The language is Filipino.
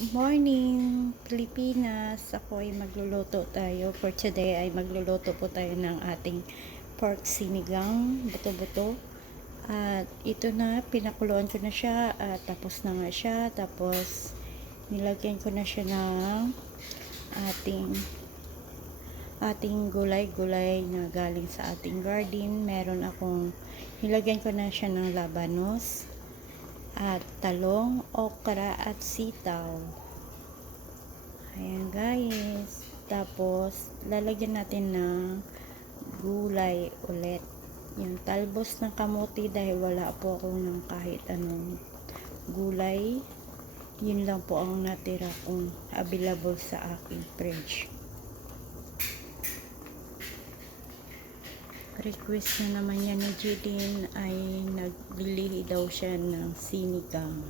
Morning, Pilipinas. Ako ay magluluto tayo. For today ay magluluto po tayo ng ating pork sinigang, buto-buto. At ito na, pinakuluan ko na siya at tapos na nga siya. Tapos nilagyan ko na siya ng ating gulay-gulay na galing sa ating garden. Meron akong nilagyan ko na siya ng labanos at talong, okra at sitaw. Ayan guys. Tapos lalagyan natin ng gulay ulit. Yung talbos ng kamote dahil wala po ako ng kahit anong gulay. Yun lang po ang natira kung available sa aking fridge. Request na naman yan ni Jidin ay nagbili daw siya ng sinigang.